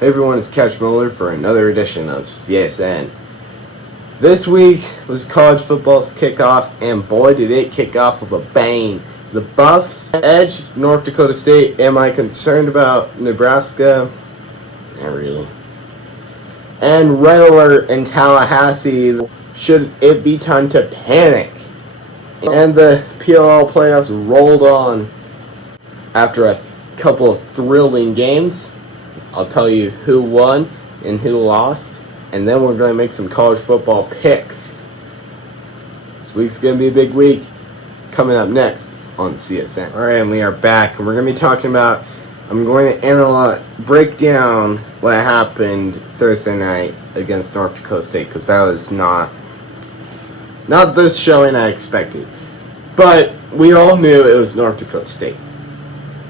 Hey everyone, it's Couch Miller for another edition of CSN. This week was college football's kickoff, and boy did it kick off with a bang. The Buffs edged North Dakota State. Am I concerned about Nebraska? Not really. And red alert in Tallahassee. Should it be time to panic? And the PLL playoffs rolled on after a couple of thrilling games. I'll tell you who won and who lost, and then we're going to make some college football picks. This week's going to be a big week. Coming up next on CSN. All right, and we are back, and we're going to be talking about, I'm going to break down what happened Thursday night against North Dakota State, because that was not the showing I expected. But we all knew it was North Dakota State.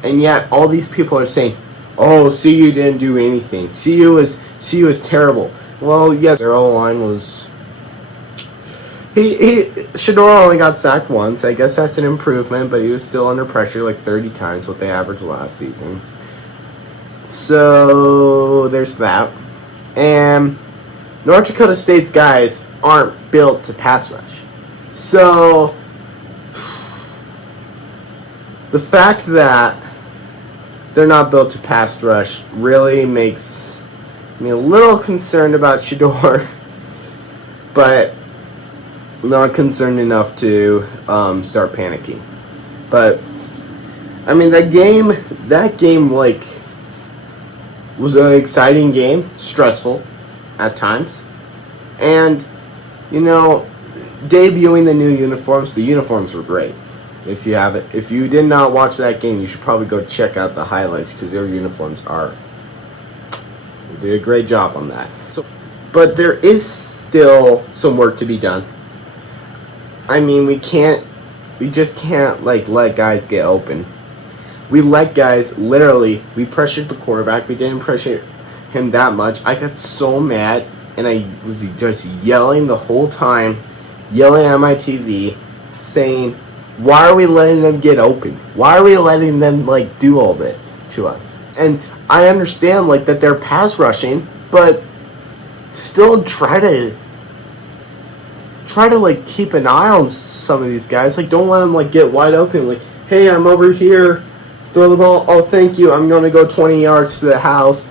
And yet, all these people are saying, oh, CU didn't do anything. CU was terrible. Well, yes, their O-line was... Shedeur only got sacked once. I guess that's an improvement, but he was still under pressure like 30 times what they averaged last season. So, there's that. And North Dakota State's guys aren't built to pass rush. So, the fact that they're not built to pass rush really makes me a little concerned about Shedeur, but not concerned enough to start panicking. But I mean, that game like was an exciting game, stressful at times, and debuting the new uniforms. The uniforms were great. If you did not watch that game, you should probably go check out the highlights because their uniforms they did a great job on that. But there is still some work to be done. I mean, we just can't let guys get open. We let guys, literally, we pressured the quarterback. We didn't pressure him that much. I got so mad, and I was just yelling the whole time, yelling at my TV, saying, why are we letting them get open? Why are we letting them do all this to us? And I understand that they're pass rushing, but still try to keep an eye on some of these guys. Don't let them get wide open. Hey, I'm over here. Throw the ball. Oh, thank you. I'm gonna go 20 yards to the house.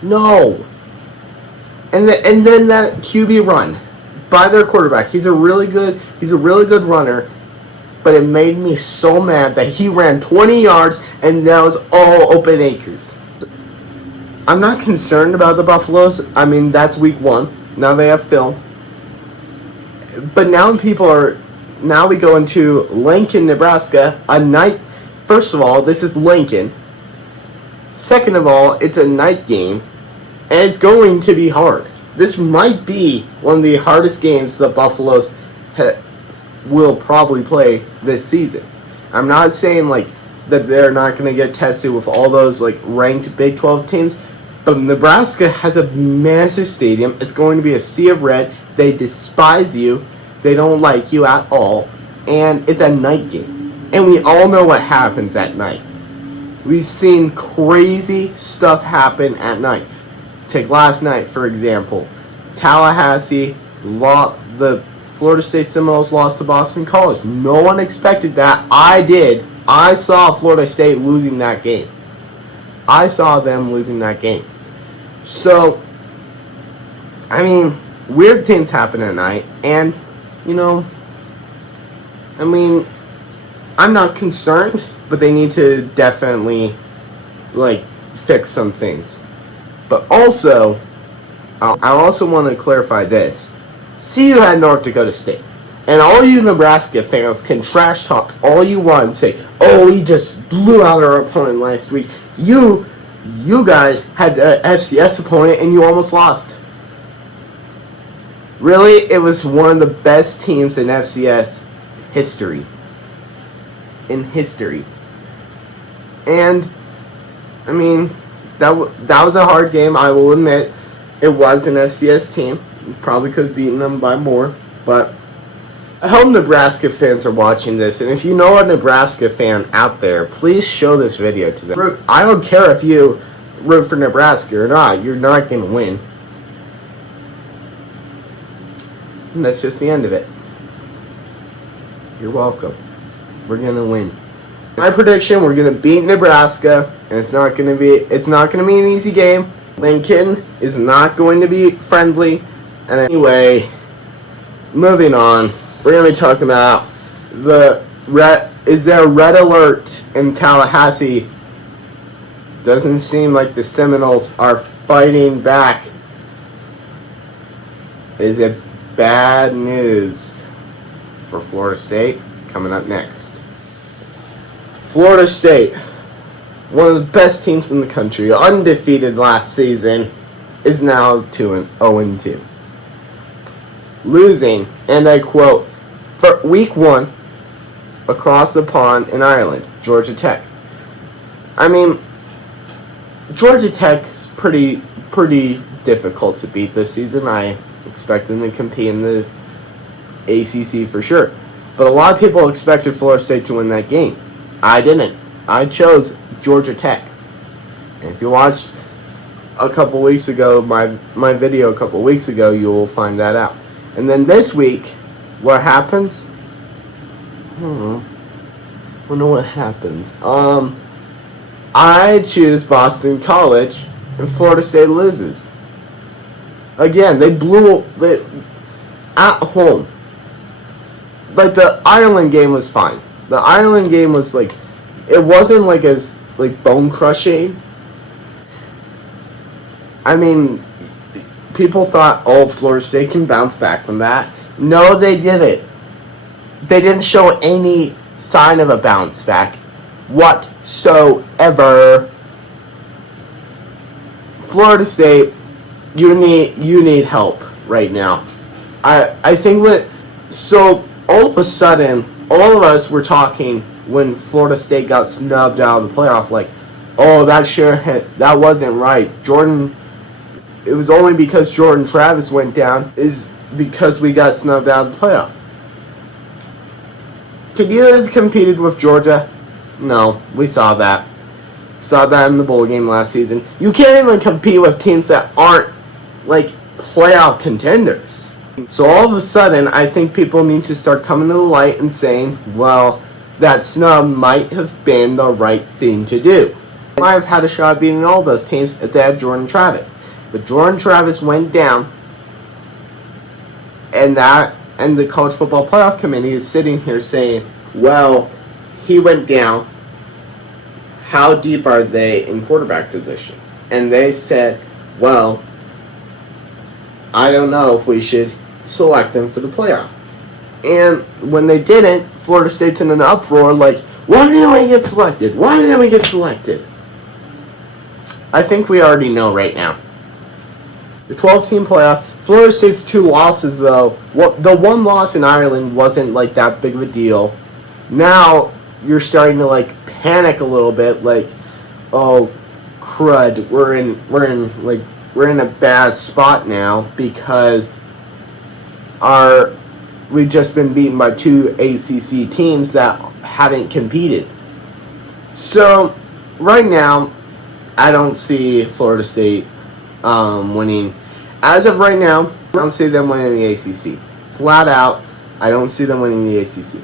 No. And then that QB run by their quarterback. He's a really good runner. But it made me so mad that he ran 20 yards and that was all open acres. I'm not concerned about the Buffaloes. I mean, that's week 1. Now they have film. But now we go into Lincoln, Nebraska, a night. First of all, this is Lincoln. Second of all, it's a night game. And it's going to be hard. This might be one of the hardest games the Buffaloes will probably play this season. I'm not saying that they're not going to get tested with all those ranked Big 12 teams, but Nebraska has a massive stadium. It's going to be a sea of red. They despise you. They don't like you at all. And it's a night game. And we all know what happens at night. We've seen crazy stuff happen at night. Take last night, for example. Tallahassee, the Florida State Seminoles lost to Boston College. No one expected that. I did. I saw Florida State losing that game. I saw them losing that game. So, I mean, weird things happen at night. And, I'm not concerned, but they need to definitely, fix some things. But also, I also want to clarify this. CU had North Dakota State. And all you Nebraska fans can trash talk all you want and say, oh, we just blew out our opponent last week. You guys had an FCS opponent and you almost lost. Really, it was one of the best teams in FCS history. And, that was a hard game, I will admit. It was an FCS team. Probably could have beaten them by more, but I hope Nebraska fans are watching this, and if you know a Nebraska fan out there, please show this video to them. I don't care if you root for Nebraska or not, you're not going to win. And that's just the end of it. You're welcome. We're going to win. My prediction, we're going to beat Nebraska, and it's not going to be an easy game. Lincoln is not going to be friendly. And anyway, moving on, we're going to be talking about is there a red alert in Tallahassee? Doesn't seem like the Seminoles are fighting back. Is it bad news for Florida State? Coming up next. Florida State, one of the best teams in the country, undefeated last season, is now 0-2. Losing, and I quote, for week 1 across the pond in Ireland, Georgia Tech. I mean, Georgia Tech's pretty difficult to beat this season. I expect them to compete in the ACC for sure. But a lot of people expected Florida State to win that game. I didn't. I chose Georgia Tech. And if you watched a couple weeks ago, my video a couple weeks ago, you will find that out. And then this week, what happens? I don't know what happens. I choose Boston College, and Florida State loses. Again, they blew it at home. Like, the Ireland game was fine. The Ireland game was like, it wasn't like as like bone crushing. I mean, people thought, oh, Florida State can bounce back from that. No, they didn't. They didn't show any sign of a bounce back whatsoever. Florida State, you need help right now. I think so all of a sudden, all of us were talking when Florida State got snubbed out of the playoff, like, oh, that wasn't right. It was only because Jordan Travis went down is because we got snubbed out of the playoff. Could you have competed with Georgia? No, we saw that. Saw that in the bowl game last season. You can't even compete with teams that aren't, like, playoff contenders. So all of a sudden, I think people need to start coming to the light and saying, well, that snub might have been the right thing to do. They might have had a shot at beating all those teams if they had Jordan Travis. But Jordan Travis went down, and the College Football Playoff Committee is sitting here saying, well, he went down. How deep are they in quarterback position? And they said, well, I don't know if we should select them for the playoff. And when they didn't, Florida State's in an uproar like, why didn't we get selected? Why didn't we get selected? I think we already know right now. The 12-team playoff. Florida State's 2 losses, though. The one loss in Ireland wasn't like that big of a deal. Now you're starting to like panic a little bit, like, oh, crud, we're in a bad spot now because we've just been beaten by 2 ACC teams that haven't competed. So right now, I don't see Florida State winning. As of right now, I don't see them winning the ACC. Flat out, I don't see them winning the ACC.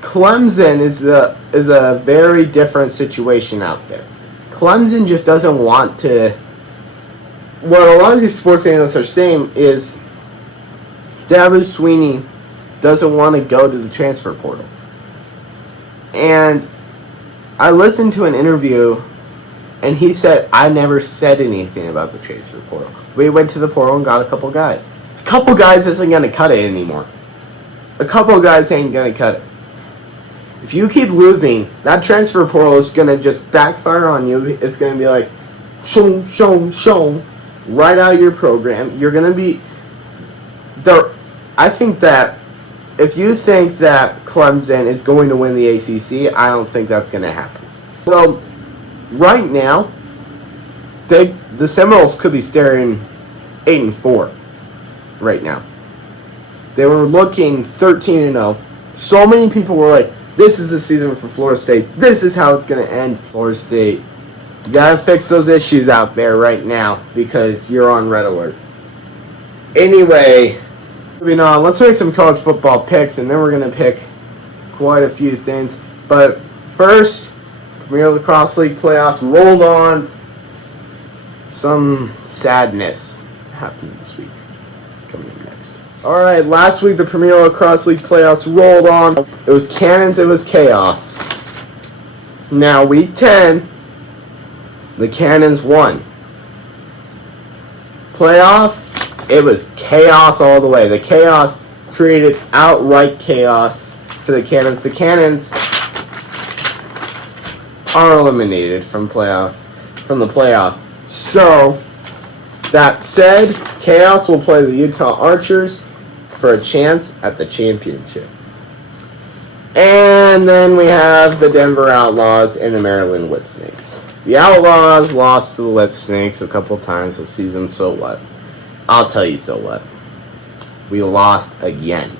Clemson is a very different situation out there. Clemson just doesn't want to. What a lot of these sports analysts are saying is Dabo Swinney doesn't want to go to the transfer portal. And I listened to an interview, and he said, I never said anything about the transfer portal. We went to the portal and got a couple guys. A couple guys isn't going to cut it anymore. A couple guys ain't going to cut it. If you keep losing, that transfer portal is going to just backfire on you. It's going to be like, show, right out of your program. You're going to be... I think that if you think that Clemson is going to win the ACC, I don't think that's going to happen. Well, right now, the Seminoles could be staring 8-4 right now. They were looking 13-0. So many people were like, this is the season for Florida State. This is how it's going to end. Florida State You gotta fix those issues out there right now because you're on red alert. Anyway, moving on, let's make some college football picks, and then we're gonna pick quite a few things. But first, Premier Lacrosse League playoffs rolled on. Some sadness happened this week. Coming up next. Alright, last week the Premier Lacrosse League playoffs rolled on. It was cannons, it was chaos. Now, week 10, the Cannons won. Playoff, it was chaos all the way. The chaos created outright chaos for the Cannons. The Cannons are eliminated from the playoff. So, that said, Chaos will play the Utah Archers for a chance at the championship. And then we have the Denver Outlaws and the Maryland Whipsnakes. The Outlaws lost to the Whipsnakes a couple times this season, so what? I'll tell you so what. We lost again.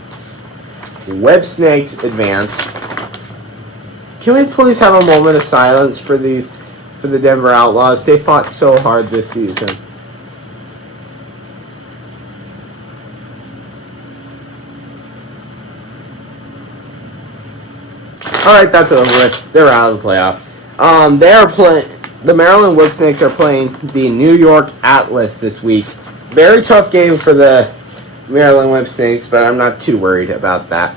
The Whipsnakes advanced. Can we please have a moment of silence for the Denver Outlaws? They fought so hard this season. Alright, that's over with. They're out of the playoff. The Maryland Whipsnakes are playing the New York Atlas this week. Very tough game for the Maryland Whipsnakes, but I'm not too worried about that.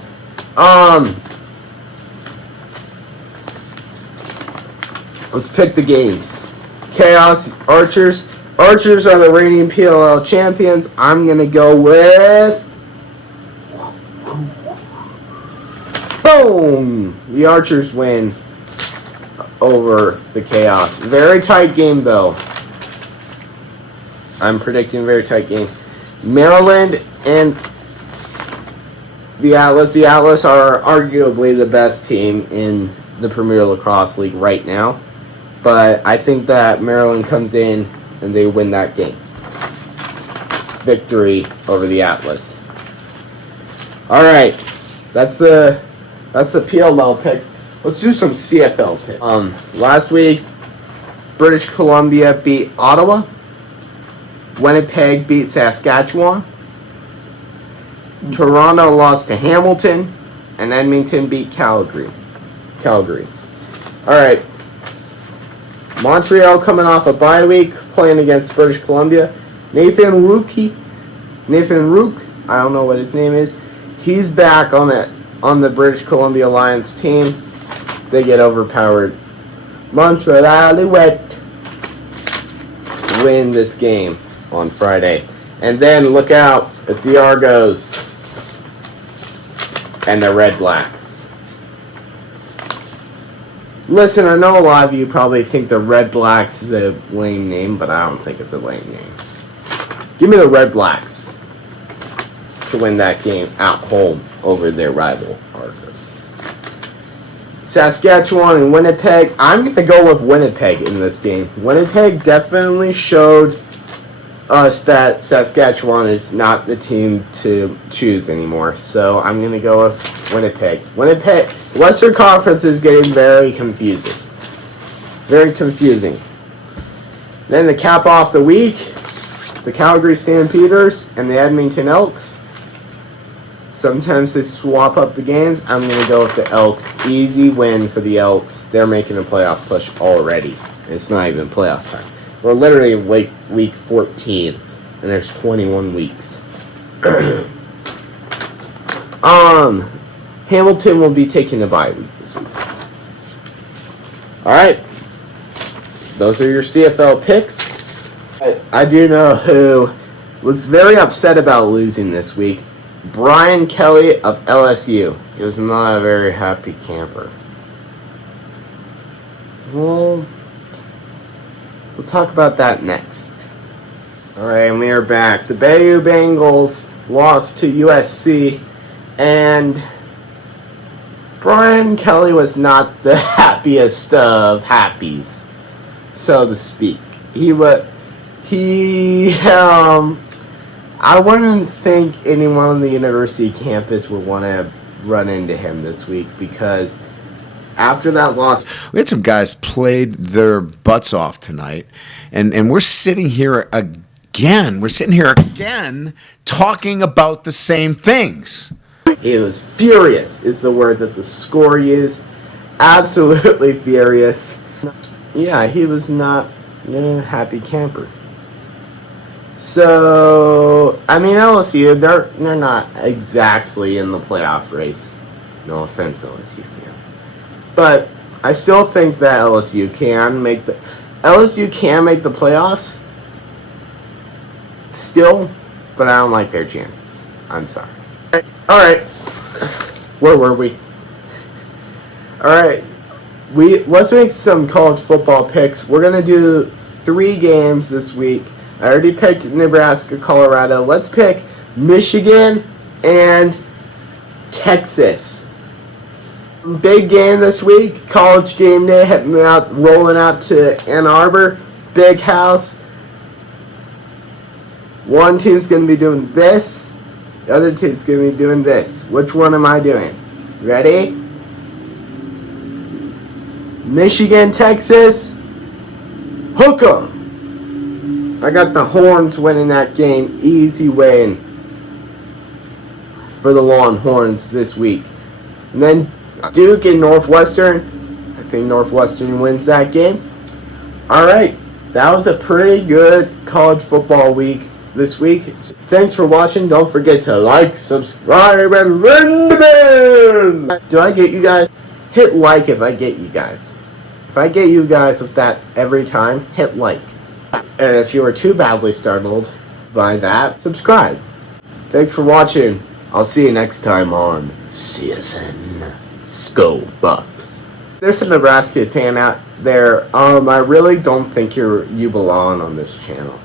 Let's pick the games. Chaos, Archers. Archers are the reigning PLL champions. I'm going to go with... Boom! The Archers win over the Chaos. Very tight game, though. I'm predicting a very tight game. Maryland and the Atlas. The Atlas are arguably the best team in the Premier Lacrosse League right now. But I think that Maryland comes in and they win that game. Victory over the Atlas. Alright. That's the PLL picks. Let's do some CFL picks. Last week, British Columbia beat Ottawa. Winnipeg beat Saskatchewan. Toronto lost to Hamilton. And Edmonton beat Calgary. Alright. Montreal coming off a bye week, playing against British Columbia. Nathan Rook, I don't know what his name is. He's back on the British Columbia Lions team. They get overpowered. Montreal Alouette win this game on Friday. And then look out, it's the Argos and the Red Blacks. Listen, I know a lot of you probably think the Red Blacks is a lame name, but I don't think it's a lame name. Give me the Red Blacks to win that game at home over their rival Argos. Saskatchewan and Winnipeg. I'm going to go with Winnipeg in this game. Winnipeg definitely showed us that Saskatchewan is not the team to choose anymore. So I'm going to go with Winnipeg. Western Conference is getting very confusing. Very confusing. Then to cap off the week, the Calgary Stampeders and the Edmonton Elks. Sometimes they swap up the games. I'm going to go with the Elks. Easy win for the Elks. They're making a playoff push already. It's not even playoff time. We're literally week 14, and there's 21 weeks. Hamilton will be taking a bye week this week. Alright. Those are your CFL picks. I do know who was very upset about losing this week. Brian Kelly of LSU. He was not a very happy camper. Well, we'll talk about that next. Alright, and we are back. The Bayou Bengals lost to USC, and Brian Kelly was not the happiest of happies, so to speak. I wouldn't think anyone on the university campus would want to run into him this week because After that loss, We had some guys played their butts off tonight, and we're sitting here again. We're sitting here again talking about the same things. he was furious, is the word that the score used. Absolutely furious. Yeah, he was not a happy camper. So, I mean, LSU, they're not exactly in the playoff race. No offense, LSU fans. But I still think that LSU can make the playoffs still, but I don't like their chances. I'm sorry. All right. Where were we? All right. Let's make some college football picks. We're going to do 3 games this week. I already picked Nebraska, Colorado. Let's pick Michigan and Texas. Big game this week. College game day, rolling out to Ann Arbor. Big house. One team's going to be doing this. The other team's going to be doing this. Which one am I doing? Ready? Michigan, Texas. Hook 'em. I got the Horns winning that game. Easy win for the Longhorns this week. And then Duke and Northwestern. I think Northwestern wins that game. All right. That was a pretty good college football week this week. Thanks for watching. Don't forget to like, subscribe, and ring the bell. Do I get you guys? Hit like if I get you guys. If I get you guys with that every time, hit like. And if you were too badly startled by that, subscribe. Thanks for watching. I'll see you next time on CSN Skull Buffs. There's a Nebraska fan out there. I really don't think you belong on this channel.